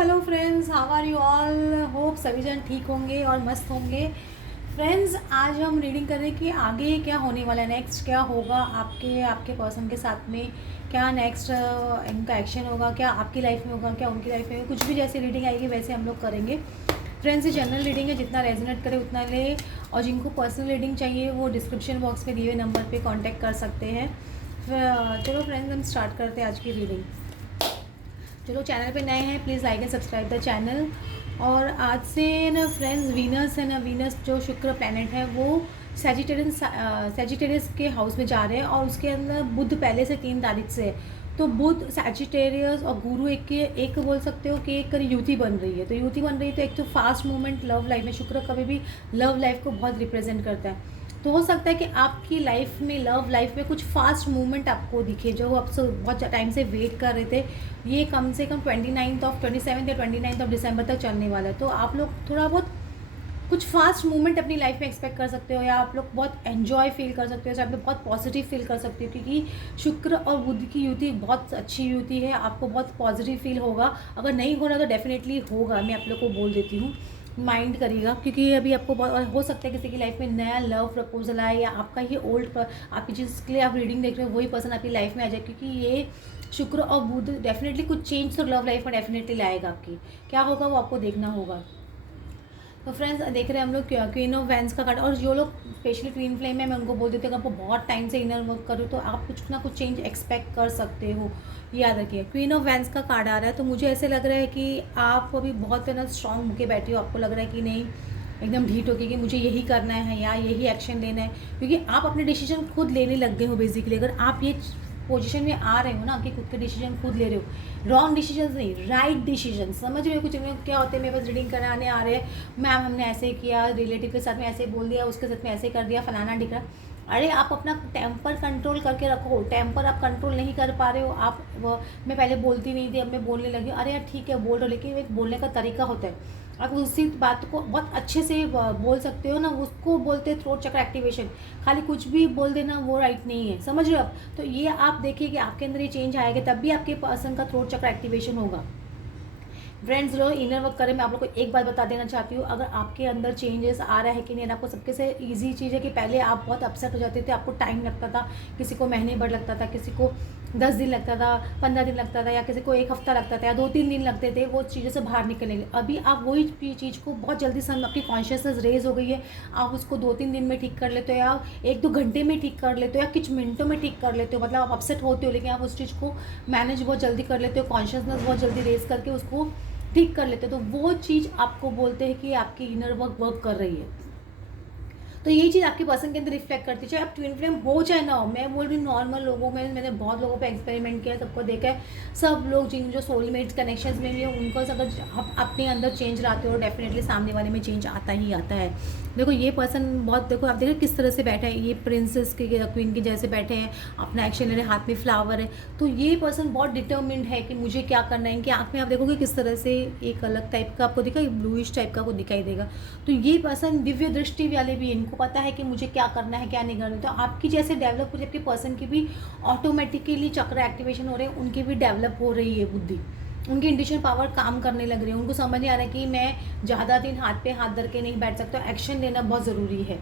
Hello friends, how are you all. Hope सभी जन ठीक होंगे और मस्त होंगे। फ्रेंड्स, आज हम रीडिंग कर रहे हैं कि आगे क्या होने वाला है, नेक्स्ट क्या होगा आपके आपके पर्सन के साथ में। क्या नेक्स्ट इनका एक्शन होगा, क्या आपकी लाइफ में होगा, क्या उनकी लाइफ में, कुछ भी जैसे रीडिंग आएगी वैसे हम लोग करेंगे। फ्रेंड्स, ये जनरल रीडिंग है, जितना रेजोनेट करे उतना ले। और जिनको पर्सनल रीडिंग चाहिए वो डिस्क्रिप्शन बॉक्स में दिए हुए नंबर पे कांटेक्ट कर सकते हैं। चलो फ्रेंड्स, हम स्टार्ट करते हैं आज की रीडिंग। चलो, चैनल पे नए हैं please like and subscribe the channel. और आज से ना फ्रेंड्स, वीनस है ना, वीनस जो शुक्र प्लैनेट है वो सैजिटेरियस के हाउस में जा रहे हैं। और उसके अंदर बुध पहले से 3 तारीख से है। तो बुध, सैजिटेरियस और गुरु एक बोल सकते हो कि एक युति बन रही है। तो युति बन रही है तो एक तो फास्ट मूवमेंट लव लाइफ में, शुक्र कभी भी लव लाइफ को बहुत रिप्रेजेंट करता है। तो हो सकता है कि आपकी लाइफ में, लव लाइफ में कुछ फास्ट मूवमेंट आपको दिखे, जो आप बहुत टाइम से वेट कर रहे थे। ये कम से कम 27 या 29 दिसंबर तक चलने वाला है। तो आप लोग थोड़ा बहुत कुछ फास्ट मूवमेंट अपनी लाइफ में एक्सपेक्ट कर सकते हो, या आप लोग बहुत एंजॉय फील कर सकते हो, या आप लोग बहुत पॉजिटिव फील कर सकते हो, क्योंकि शुक्र और बुध की युति बहुत अच्छी युति है। आपको बहुत पॉजिटिव फील होगा। अगर नहीं हो रहा तो डेफिनेटली होगा, मैं आप लोग को बोल देती हूँ। माइंड करिएगा, क्योंकि अभी आपको हो सकता है किसी की लाइफ में नया लव प्रपोजल आए, या आपका ये ओल्ड आपकी जिसके लिए आप रीडिंग देख रहे हो वही पर्सन आपकी लाइफ में आ जाए। क्योंकि ये शुक्र और बुध डेफिनेटली कुछ चेंज तो लव लाइफ में डेफिनेटली लाएगा आपकी। क्या होगा वो आपको देखना होगा। तो फ्रेंड्स, देख रहे हैं हम लोग क्वीन ऑफ वैंस का कार्ड। और जो लोग स्पेशली ट्विन फ्लेम है, मैं उनको बोल देती हूँ, अगर आपको बहुत टाइम से इनर वर्क करो तो आप कुछ ना कुछ चेंज एक्सपेक्ट कर सकते हो। याद रखिए, क्वीन ऑफ वैंस का कार्ड आ रहा है। तो मुझे ऐसे लग रहा है कि आप अभी बहुत ना स्ट्रांग होके बैठे हो। आपको लग रहा है कि नहीं, एकदम ढीठ होके कि मुझे यही करना है या यही एक्शन लेना है, क्योंकि आप अपने डिसीजन खुद लेने लग गए हो। बेसिकली अगर आप ये पोजीशन में आ रहे हो ना कि खुद के डिसीजन खुद ले रहे हो, रॉन्ग डिसीजन नहीं, राइट डिसीजन, समझ रहे हो। कुछ में क्या होते हैं, मेरे पास रीडिंग कराने आ रहे हैं, मैम हमने ऐसे किया, रिलेटिव के साथ में ऐसे बोल दिया, उसके साथ में ऐसे कर दिया, फलाना दिख अरे आप अपना टेम्पर कंट्रोल करके रखो। टेम्पर आप कंट्रोल नहीं कर पा रहे हो। मैं पहले बोलती नहीं थी, अब मैं बोलने लगी। अरे यार ठीक है बोल रहे हो, लेकिन एक बोलने का तरीका होता है। आप उसी बात को बहुत अच्छे से बोल सकते हो ना, उसको बोलते हैं थ्रोट चक्र एक्टिवेशन। खाली कुछ भी बोल देना वो राइट नहीं है, समझ रहे हो आप। तो ये आप देखिए कि आपके अंदर ये चेंज आएगा, तब भी आपके पर्सन का थ्रोट चक्र एक्टिवेशन होगा। फ्रेंड्स, जो इनर वर्क करें, मैं आप लोग को एक बात बता देना चाहती हूँ। अगर आपके अंदर चेंजेस आ रहा है कि नहीं, आपको सबके से ईजी चीज़ है कि पहले आप बहुत अपसेट हो जाते थे, आपको टाइम लगता था, किसी को महीने भर लगता था, किसी को 10 दिन लगता था, 15 दिन लगता था, या किसी को 1 हफ्ता लगता था, या 2-3 दिन लगते थे वो चीज़ों से बाहर निकलने के लिए। अभी आप वही चीज़ को बहुत जल्दी से, आपकी कॉन्शियसनेस रेज हो गई है, आप उसको 2-3 दिन में ठीक कर लेते हो, या 1-2 घंटे में ठीक कर लेते हो, या कुछ मिनटों में ठीक कर लेते हो। मतलब आप अपसेट होते हो, लेकिन आप उस चीज़ को मैनेज बहुत जल्दी कर लेते हो, कॉन्शियसनेस बहुत जल्दी रेज करके उसको ठीक कर लेते हो। तो वो चीज़ आपको बोलते हैं कि आपकी इनर वर्क कर रही है। तो ये चीज़ आपके पर्सन के अंदर रिफ्लेक्ट करती है, चाहे आप ट्विन फ्लेम हो चाहे ना हो। मैं बोल रही हूँ नॉर्मल लोगों में, मैंने बहुत लोगों पे एक्सपेरिमेंट किया, सबको देखा है। सब लोग जिन जो सोलमेट्स कनेक्शंस में भी है, उनको अगर आप अपने अंदर चेंज लाते हो, डेफिनेटली सामने वाले में चेंज आता ही आता है। देखो ये पर्सन बहुत, देखो आप देखो किस तरह से बैठा है, ये प्रिंसेस के क्वीन के जैसे बैठे हैं, अपना एक्शन ले रहे, हाथ में फ्लावर है। तो ये पर्सन बहुत डिटर्मिन्ड है कि मुझे क्या करना है। इनकी आँख में आप देखोगे किस तरह से एक अलग टाइप का आपको दिखा, ब्लूइश टाइप का आपको दिखाई देगा। तो ये पर्सन दिव्य दृष्टि वाले भी, इनको पता है कि मुझे क्या करना है क्या नहीं करना है। तो आपकी जैसे डेवलप हो रही है, आपके पर्सन की भी ऑटोमेटिकली चक्र एक्टिवेशन हो रहे हैं, उनकी भी डेवलप हो रही है बुद्धि, उनकी इंट्यूशन पावर काम करने लग रही है। उनको समझ नहीं आ रहा है कि मैं ज़्यादा दिन हाथ पे हाथ धर के नहीं बैठ सकता, एक्शन लेना बहुत ज़रूरी है।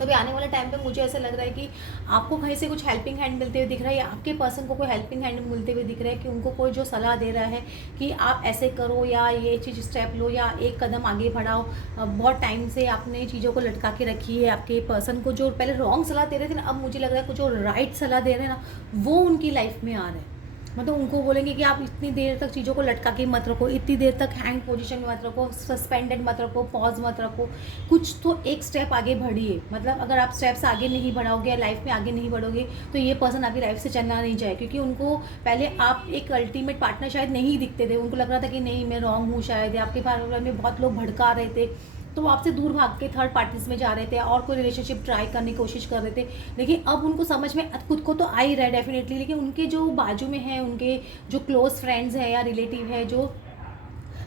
तभी आने वाले टाइम पे मुझे ऐसा लग रहा है कि आपको कहीं से कुछ हेल्पिंग हैंड मिलते हुए दिख रहा है, या आपके पर्सन को कोई हेल्पिंग हैंड मिलते हुए दिख रहा है, कि उनको कोई जो सलाह दे रहा है कि आप ऐसे करो, या ये चीज़ स्टेप लो, या एक कदम आगे बढ़ाओ। बहुत टाइम से आपने चीज़ों को लटका के रखी है। आपके पर्सन को जो पहले रॉन्ग सलाह दे रहे थे ना, अब मुझे लग रहा है कुछ जो राइट सलाह दे रहे हैं ना, वो उनकी लाइफ में आ रहे हैं। मतलब उनको बोलेंगे कि आप इतनी देर तक चीज़ों को लटका के मत रखो, इतनी देर तक हैंग पोजीशन में मत रखो, सस्पेंडेड मत रखो, पॉज मत रखो, कुछ तो एक स्टेप आगे बढ़िए। मतलब अगर आप स्टेप्स आगे नहीं बढ़ाओगे या लाइफ में आगे नहीं बढ़ोगे, तो ये पर्सन आपकी लाइफ से चलना नहीं चाहे। क्योंकि उनको पहले आप एक अल्टीमेट पार्टनर शायद नहीं दिखते थे, उनको लग रहा था कि नहीं मैं रॉन्ग हूँ शायद, या आपके बारे में बहुत लोग भड़का रहे थे, तो वो आपसे दूर भाग के थर्ड पार्टीज में जा रहे थे, और कोई रिलेशनशिप ट्राई करने की कोशिश कर रहे थे। लेकिन अब उनको समझ में खुद को तो आ ही रहा है डेफिनेटली, लेकिन उनके जो बाजू में है, उनके जो क्लोज फ्रेंड्स हैं या रिलेटिव है, जो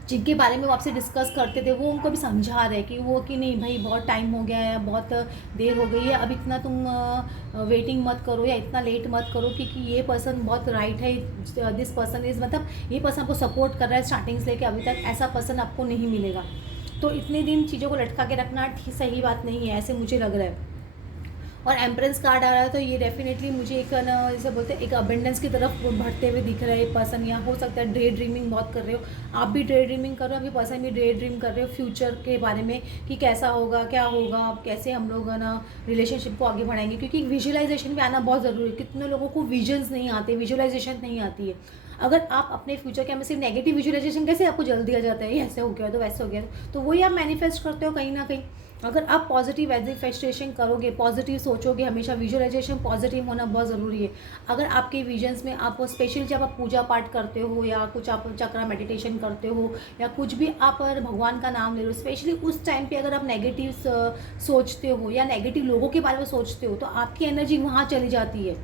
जिनके बारे में वो आपसे डिस्कस करते थे, वो उनको भी समझा रहे कि वो कि नहीं भाई बहुत टाइम हो गया है, बहुत देर हो गई है, अब इतना तुम वेटिंग मत करो या इतना लेट मत करो, क्योंकि ये पर्सन बहुत राइट है, दिस पर्सन इज़ मतलब ये पर्सन आपको सपोर्ट कर रहा है स्टार्टिंग से लेकर अभी तक, ऐसा पर्सन आपको नहीं मिलेगा। तो इतने दिन चीज़ों को लटका के रखना ठीक सही बात नहीं है, ऐसे मुझे लग रहा है। और एम्प्रेस कार्ड आ रहा है, तो ये डेफिनेटली मुझे एक ना जैसे बोलते हैं एक अबेंडेंस की तरफ बढ़ते हुए दिख रहा है ये पर्सन। या हो सकता है डे ड्रीमिंग बहुत कर रहे हो, आप भी डे ड्रीमिंग कर रहे हो, आपके पर्सन भी डे ड्रीम कर रहे हो फ्यूचर के बारे में कि कैसा होगा, क्या होगा, कैसे हम लोग ना रिलेशनशिप को आगे बढ़ाएंगे, क्योंकि विजुअलाइजेशन भी आना बहुत ज़रूरी है। कितने लोगों को विजन्स नहीं आते, विजुअलाइजेशन नहीं आती है। अगर आप अपने फ्यूचर के हमें सिर्फ नेगेटिव विजुअलाइजेशन कैसे आपको जल्दी दिया जाता है, ये ऐसे हो गया तो वैसे हो गया, तो वही आप मैनिफेस्ट करते हो कहीं ना कहीं। अगर आप पॉजिटिव मैनिफेस्टेशन करोगे, पॉजिटिव सोचोगे, हमेशा विजुअलाइजेशन पॉजिटिव होना बहुत ज़रूरी है। अगर आपके विजन्स में आप स्पेशली जब आप पूजा पाठ करते हो या कुछ आप चक्रा मेडिटेशन करते हो या कुछ भी आप अगर भगवान का नाम ले रहे हो, स्पेशली उस टाइम पे अगर आप नेगेटिव सोचते हो या नेगेटिव लोगों के बारे में सोचते हो, तो आपकी एनर्जी वहाँ चली जाती है।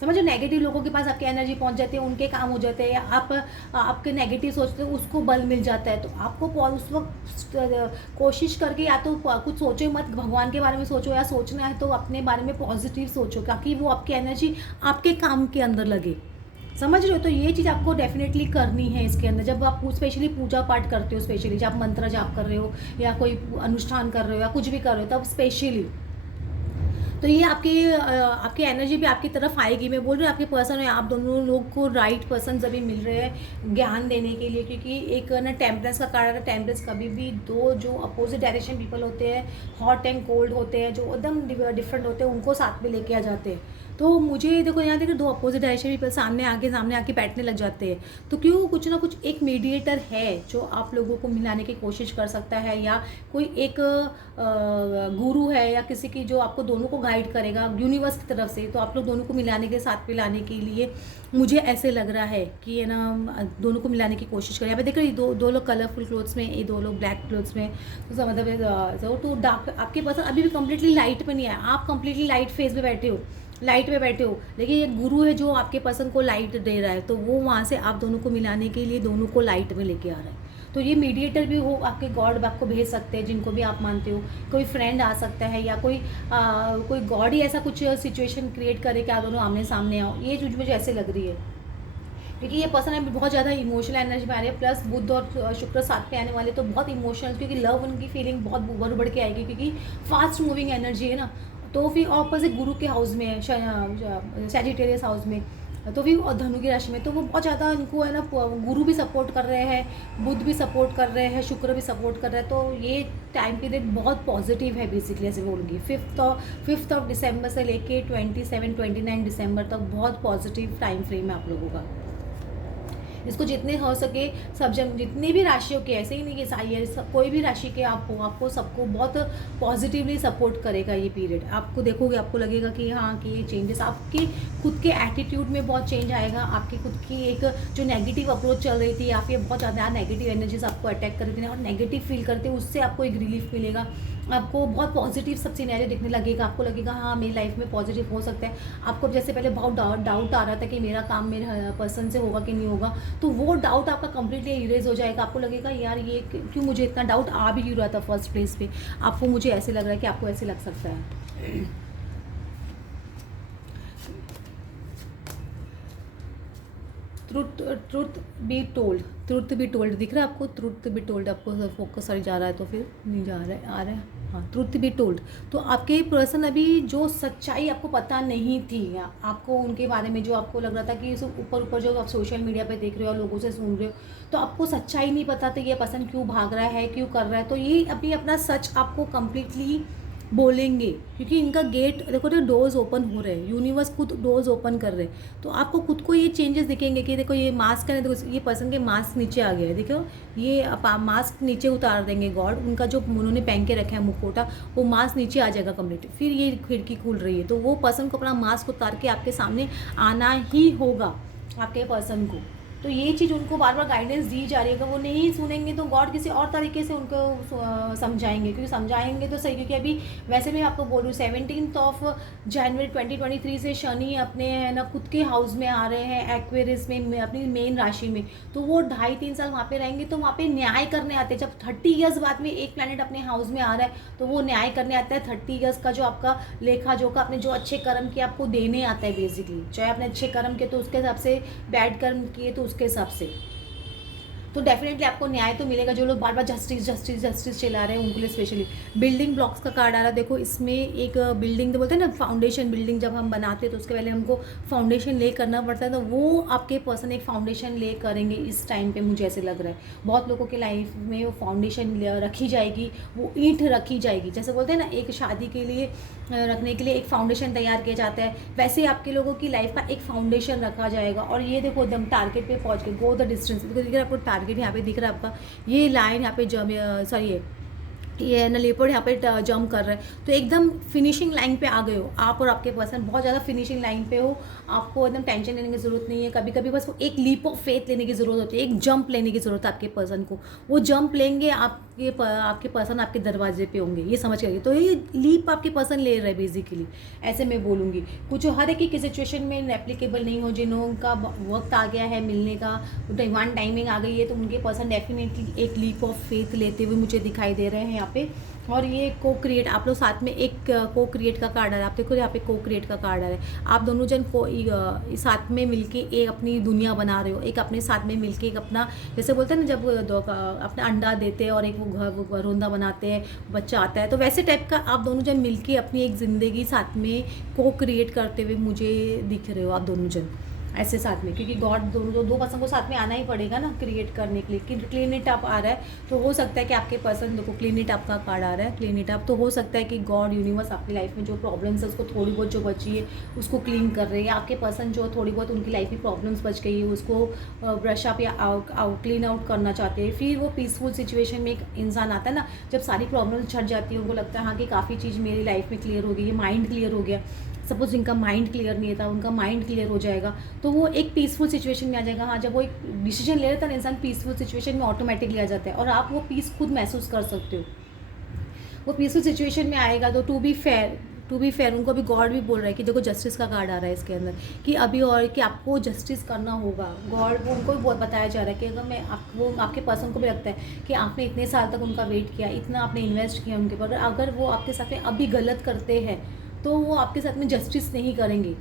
समझो, नेगेटिव लोगों के पास आपकी एनर्जी पहुंच जाती है, उनके काम हो जाते हैं, या आप आपके नेगेटिव सोचते हो उसको बल मिल जाता है। तो आपको उस वक्त कोशिश करके या तो कुछ सोचो मत, भगवान के बारे में सोचो, या सोचना है तो अपने बारे में पॉजिटिव सोचो, ताकि वो आपकी एनर्जी आपके काम के अंदर लगे। समझ रहे हो? तो ये चीज़ आपको डेफिनेटली करनी है इसके अंदर, जब आप स्पेशली पूजा पाठ करते हो, स्पेशली जब आप मंत्र जाप कर रहे हो या कोई अनुष्ठान कर रहे हो या कुछ भी कर रहे हो, तब स्पेशली तो ये आपकी एनर्जी भी आपकी तरफ आएगी। मैं बोल रही हूँ आपके पर्सन है, आप दोनों लोग को राइट पर्सन अभी मिल रहे हैं ज्ञान देने के लिए, क्योंकि एक ना टेम्परेंस का कारण है। टेम्परेंस कभी भी दो जो अपोजिट डायरेक्शन पीपल होते हैं, हॉट एंड कोल्ड होते हैं, जो एकदम डिफरेंट होते हैं, उनको साथ में लेके आ जाते हैं। तो मुझे देखो यहाँ देखो दो अपोजिट डायरेक्शन पीपल सामने आके बैठने लग जाते हैं, तो क्यों कुछ ना कुछ एक मीडिएटर है जो आप लोगों को मिलाने की कोशिश कर सकता है, या कोई एक गुरु है या किसी की जो आपको दोनों को गाइड करेगा यूनिवर्स की तरफ से। तो आप लोग दोनों को मिलाने के साथ में लाने के लिए मुझे ऐसे लग रहा है कि है ना दोनों को मिलाने की कोशिश करें। यहाँ पे देखो ये दो लोग कलरफुल क्लोथ्स में, ये दो लोग ब्लैक क्लोथ्स में, तो मतलब तो डार्क आपके पास अभी भी कम्प्लीटली लाइट में नहीं है, आप कम्प्लीटली लाइट फेज में बैठे हो, लाइट में बैठे हो, लेकिन ये गुरु है जो आपके पर्सन को लाइट दे रहा है, तो वो वहाँ से आप दोनों को मिलाने के लिए दोनों को लाइट में लेके आ रहा है। तो ये मीडिएटर भी हो, आपके गॉड आपको भेज सकते हैं जिनको भी आप मानते हो, कोई फ्रेंड आ सकता है, या कोई गॉड ही ऐसा कुछ सिचुएशन क्रिएट करे कि आप दोनों आमने सामने आओ। ये चीज़ मुझे ऐसे लग रही है, क्योंकि ये पर्सन अभी बहुत ज़्यादा इमोशनल एनर्जी में आ रहे हैं, प्लस बुध और शुक्र साथ में आने वाले, तो बहुत इमोशनल, क्योंकि लव उनकी फीलिंग बहुत बढ़ के आएगी, क्योंकि फास्ट मूविंग एनर्जी है ना। तो फिर ऑपोजिट गुरु के हाउस में है, सैजिटेरियस हाउस में, तो फिर धनु की राशि में, तो वो बहुत ज़्यादा इनको है ना गुरु भी सपोर्ट कर रहे हैं, बुध भी सपोर्ट कर रहे हैं, शुक्र भी सपोर्ट कर रहे हैं। तो ये टाइम पीरियड बहुत पॉजिटिव है बेसिकली, ऐसे बोलूँगी। 5th ऑफ दिसंबर से लेके 29 दिसंबर तक बहुत पॉजिटिव टाइम फ्रेम है आप लोगों का। इसको जितने हो सके सब जन, जितनी भी राशियों के, ऐसे ही नहीं कि साई है, सब कोई भी राशि के आपको सबको बहुत पॉजिटिवली सपोर्ट करेगा ये पीरियड। आपको देखोगे, आपको लगेगा कि हाँ कि ये चेंजेस आपके खुद के एटीट्यूड में बहुत चेंज आएगा, आपकी खुद की एक जो नेगेटिव अप्रोच चल रही थी या फिर बहुत ज़्यादा नेगेटिव एनर्जीज आपको अटैक कर रही थी और नेगेटिव फील करते, उससे आपको एक रिलीफ मिलेगा, आपको बहुत पॉजिटिव सब सिनेरियो दिखने लगेगा, आपको लगेगा हाँ मेरी लाइफ में पॉजिटिव हो सकता है। आपको जैसे पहले बहुत डाउट आ रहा था कि मेरा काम मेरे पर्सन से होगा कि नहीं होगा, तो वो डाउट आपका कंप्लीटली इरेज हो जाएगा। आपको लगेगा यार ये क्यों मुझे इतना डाउट आ भी क्यों रहा था फर्स्ट प्लेस पे, आपको मुझे ऐसे लग रहा है कि आपको ऐसे लग सकता है। ट्रुथ बी टोल्ड दिख रहा है आपको, ट्रुथ बी टोल्ड आपको फोकस सारी जा रहा है, तो फिर नहीं जा रहा है, आ रहा है हाँ, ट्रुथ बी टोल्ड। तो आपके पर्सन अभी जो सच्चाई आपको पता नहीं थी, आपको उनके बारे में जो आपको लग रहा था कि ऊपर जो आप सोशल मीडिया पे देख रहे हो, लोगों से सुन रहे हो, तो आपको सच्चाई नहीं पता था ये पर्सन क्यों भाग रहा है, क्यों कर रहा है, तो ये अभी अपना सच आपको कम्प्लीटली बोलेंगे, क्योंकि इनका गेट देखो तो डोर्स ओपन हो रहे हैं, यूनिवर्स खुद डोर्स ओपन कर रहे हैं। तो आपको खुद को ये चेंजेस दिखेंगे कि देखो ये मास्क है, देखो ये पर्सन के मास्क नीचे आ गया है, देखो ये मास्क नीचे उतार देंगे गॉड, उनका जो उन्होंने पहन के रखा है मुखोटा, वो मास्क नीचे आ जाएगा कम्प्लीट। फिर ये खिड़की खुल रही है, तो वो पर्सन को अपना मास्क उतार के आपके सामने आना ही होगा, आपके पर्सन को। तो ये चीज़ उनको बार बार गाइडेंस दी जा रही है। अगर वो नहीं सुनेंगे तो गॉड किसी और तरीके से उनको समझाएंगे, क्योंकि समझाएंगे तो सही, क्योंकि अभी वैसे मैं आपको बोल रही हूँ 17 जनवरी 2023 से शनि अपने है ना खुद के हाउस में आ रहे हैं, एक्वेरियस में, अपनी मेन राशि में। तो वो 2.5-3 साल वहाँ पे रहेंगे, तो वहाँ पे न्याय करने आते हैं। जब 30 ईयर्स बाद में एक प्लैनेट अपने हाउस में आ रहा है तो वो न्याय करने आता है। 30 ईयर्स का जो आपका लेखा जोखा, अपने जो अच्छे कर्म किए आपको देने आता है बेसिकली। चाहे आपने अच्छे कर्म किए तो उसके हिसाब से, बैड कर्म किए तो उसके हिसाब से। तो डेफिनेटली आपको न्याय तो मिलेगा। जो लोग बार बार जस्टिस जस्टिस जस्टिस चिल्ला रहे हैं उनके लिए स्पेशली। बिल्डिंग ब्लॉक्स का कार्ड आ रहा है, देखो इसमें एक बिल्डिंग तो बोलते हैं ना, फाउंडेशन बिल्डिंग जब हम बनाते हैं तो उसके पहले हमको फाउंडेशन ले करना पड़ता है। तो वो आपके पर्सन एक फाउंडेशन ले करेंगे इस टाइम पे, मुझे ऐसे लग रहा है। बहुत लोगों के लाइफ में वो फाउंडेशन रखी जाएगी, वो ईंट रखी जाएगी। जैसे बोलते हैं ना, एक शादी के लिए रखने के लिए एक फाउंडेशन तैयार किया जाता है, वैसे ही आपके लोगों की लाइफ का एक फाउंडेशन रखा जाएगा। और ये देखो एकदम टारगेट पे पहुंच के, गो द डिस्टेंस। देखिए आपको टारगेट यहाँ पे दिख रहा है आपका, ये लाइन यहाँ पे सॉरी ये है ना, लेपर्ड यहाँ पे जंप कर रहा है। तो एकदम फिनिशिंग लाइन पे आ गए हो आप और आपके पर्सन, बहुत ज़्यादा फिनिशिंग लाइन पे हो। आपको एकदम टेंशन लेने की ज़रूरत नहीं है। कभी कभी बस वो एक लीप ऑफ फेथ लेने की ज़रूरत होती है, एक जंप लेने की ज़रूरत है आपके पर्सन को। वो जंप लेंगे, आपके पर्सन आपके दरवाजे पे होंगे, ये समझ कर। तो ये लीप आपके पर्सन ले रहे हैं बेसिकली, ऐसे मैं बोलूँगी। कुछ हर एक की सिचुएशन में एप्लीकेबल नहीं हो, जिन्हों का वक्त आ गया है मिलने का, डिवाइन टाइमिंग आ गई है, तो उनके पर्सन डेफिनेटली एक लीप ऑफ फेथ लेते हुए मुझे दिखाई दे रहे हैं यहाँ पे। और ये को क्रिएट, आप लोग साथ में एक को क्रिएट का कार्ड आ रहा है। आप देखो यहाँ पे को क्रिएट का कार्ड आ रहा है। आप दोनों जन को साथ में मिलके एक अपनी दुनिया बना रहे हो, एक अपने साथ में मिलके एक अपना, जैसे बोलते हैं ना, जब अपना अंडा देते हैं और एक वो घरोंदा बनाते हैं, बच्चा आता है, तो वैसे टाइप का आप दोनों जन मिलके अपनी एक ज़िंदगी साथ में को क्रिएट करते हुए मुझे दिख रहे हो आप दोनों जन ऐसे साथ में। क्योंकि गॉड दो पर्सन को साथ में आना ही पड़ेगा ना क्रिएट करने के लिए। क्लीन इट अप आ रहा है, तो हो सकता है कि आपके पर्सन, देखो क्लीन इट अप का कार्ड आ रहा है, क्लीन इट अप, तो हो सकता है कि गॉड यूनिवर्स आपकी लाइफ में जो प्रॉब्लम्स है उसको थोड़ी बहुत जो बची है उसको क्लीन कर रहे हैं। आपके पर्सन जो थोड़ी बहुत उनकी लाइफ में प्रॉब्लम्स बच गई है उसको ब्रश अप या क्लीन आउट करना चाहते हैं। फिर वो पीसफुल सिचुएशन में एक इंसान आता है ना, जब सारी प्रॉब्लम्स छट जाती है, उनको लगता है हाँ कि काफ़ी चीज़ मेरी लाइफ में क्लियर हो गई है, माइंड क्लियर हो गया। सपोज जिनका माइंड क्लियर नहीं था, उनका माइंड क्लियर हो जाएगा, तो वो एक पीसफुल सिचुएशन में आ जाएगा। हाँ, जब वो एक डिसीजन ले लेता है ना इंसान, पीसफुल सिचुएशन में ऑटोमेटिकली आ जाता है, और आप वो पीस खुद महसूस कर सकते हो। वो पीसफुल सिचुएशन में आएगा। तो टू बी फेयर उनको अभी गॉड भी बोल रहा है कि देखो जस्टिस का कार्ड आ रहा है इसके अंदर, कि अभी और कि आपको जस्टिस करना होगा। गॉड वो उनको भी बहुत बताया जा रहा है कि अगर मैं वो आपके पर्सन को भी लगता है कि आपने इतने साल तक उनका वेट किया, इतना आपने इन्वेस्ट किया उनके पर, अगर वो आपके साथ में अभी गलत करते हैं तो वो आपके साथ में जस्टिस नहीं करेंगे।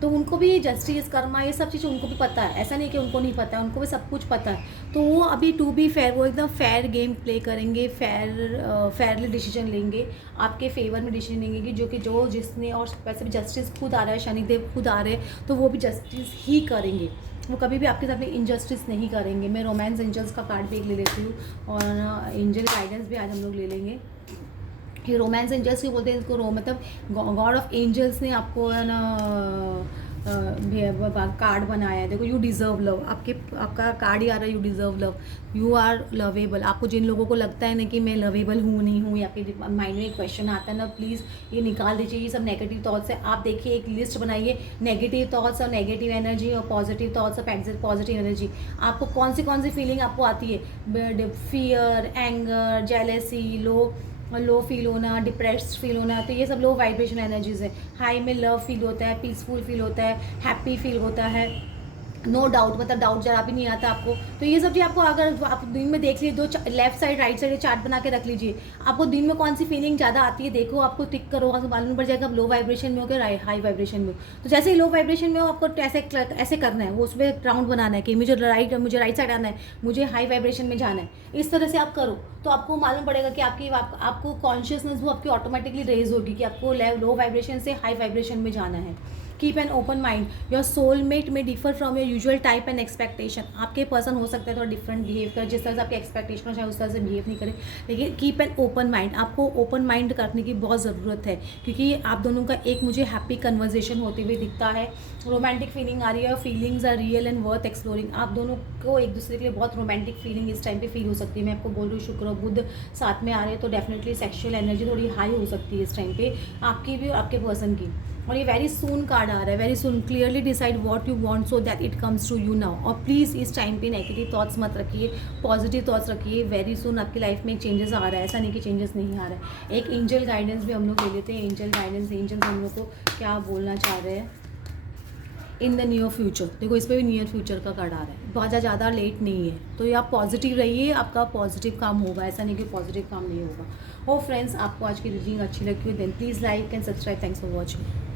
तो उनको भी जस्टिस कर्मा ये सब चीज़ उनको भी पता है, ऐसा नहीं कि उनको नहीं पता है, उनको भी सब कुछ पता है। तो वो अभी टू बी फेयर, वो एकदम फेयर गेम प्ले करेंगे, फेयरली डिसीजन लेंगे, आपके फेवर में डिसीजन लेंगे कि जो जिसने, और वैसे भी जस्टिस खुद आ रहा है, शनिदेव खुद आ रहे हैं, तो वो भी जस्टिस ही करेंगे। वो कभी भी आपके साथ में इनजस्टिस नहीं करेंगे। मैं रोमांस एंजल्स का कार्ड भी एक ले लेती हूँ, और एंजल गाइडेंस भी आज हम लोग ले लेंगे। ये रोमांस एंजल्स भी बोलते हैं इसको, मतलब गॉड ऑफ एंजल्स ने आपको है ना कार्ड बनाया है। देखो, यू डिज़र्व लव, आपका कार्ड ही आ रहा है, you deserve love, you are lovable. आपको जिन लोगों को लगता है ना कि मैं लवेबल हूँ नहीं हूँ, या आपके माइंड में एक क्वेश्चन आता है ना, प्लीज़ ये निकाल दीजिए। ये सब नेगेटिव थॉट्स है। आप देखिए, एक लिस्ट बनाइए, नेगेटिव थॉट्स और नेगेटिव एनर्जी और पॉजिटिव थॉट्स और पॉजिटिव एनर्जी। आपको कौन सी फीलिंग आपको आती है? Fear, anger, jealousy, low feel होना, डिप्रेस्ड फील होना, तो ये सब लो वाइब्रेशन एनर्जीज है। हाई में लव फील होता है, पीसफुल फील होता है, हैप्पी फील होता है, नो डाउट, मतलब डाउट जरा भी नहीं आता आपको। तो ये सब चीज़ आपको, अगर आप दिन में देख लीजिए, दो left side right side chart बना के रख लीजिए, आपको दिन में कौन सी फीलिंग ज़्यादा आती है, देखो, आपको टिक करो, आपको मालूम पड़ जाएगा आप लो वाइब्रेशन में हो क्या हाई वाइब्रेशन में हो। तो जैसे ही लो वाइब्रेशन में हो, आपको ऐसे करना है, वो उस पर राउंड बनाना है कि मुझे राइट साइड आना है, मुझे हाई वाइब्रेशन में जाना है। इस तरह से आप करो, तो आपको मालूम पड़ेगा कि आपको कॉन्शियसनेस वो आपकी ऑटोमेटिकली रेज होगी कि आपको लो वाइब्रेशन से हाई वाइब्रेशन में जाना है। Keep an open mind. Your soulmate may differ from your usual type and expectation. आपके पर्सन हो सकता है थोड़ा डिफरेंट बिहेव कर, जिस तरह से आपके एक्सपेक्टेशन हो चाहे उस तरह से बिहेव नहीं करें, लेकिन कीप एन ओपन माइंड। आपको ओपन माइंड करने की बहुत ज़रूरत है, क्योंकि आप दोनों का एक मुझे हैप्पी कन्वर्जेशन होते हुए दिखता है। रोमांटिक फीलिंग आ रही है, feelings are real and worth exploring. आप दोनों को एक दूसरे के लिए बहुत रोमांटिक फीलिंग इस टाइम पे फील हो सकती है। मैं आपको बोल रही हूँ, शुक्र और बुध साथ में आ रहे हैं, तो डेफिनेटली सेक्शुअल एनर्जी थोड़ी हाई हो सकती है इस टाइम पे, आपकी भी और आपके पर्सन की। और ये वेरी सून कार्ड आ रहा है, very soon, clearly decide what you want so that it comes to you now. और प्लीज़ इस टाइम पे नेगेटिव थॉट्स मत रखिए, पॉजिटिव थॉट्स रखिए। वेरी सून आपकी लाइफ में एक चेंजेस आ रहा है, ऐसा नहीं कि चेंजेस नहीं आ रहा है। एक एंजल गाइडेंस भी हम लोग ले लेते हैं। एंजल गाइडेंस, एंजल्स हम लोग को क्या बोलना चाह रहे हैं इन द नियर फ्यूचर। देखो इस पर भी नियर फ्यूचर का कार्ड आ रहा है, बहुत ज़्यादा लेट नहीं है। तो ये आप पॉजिटिव रहिए, आपका पॉजिटिव काम होगा, ऐसा नहीं कि पॉजिटिव काम नहीं होगा। और फ्रेंड्स, आपको आज की रीडिंग अच्छी लगी हो then please like and subscribe. Thanks for watching.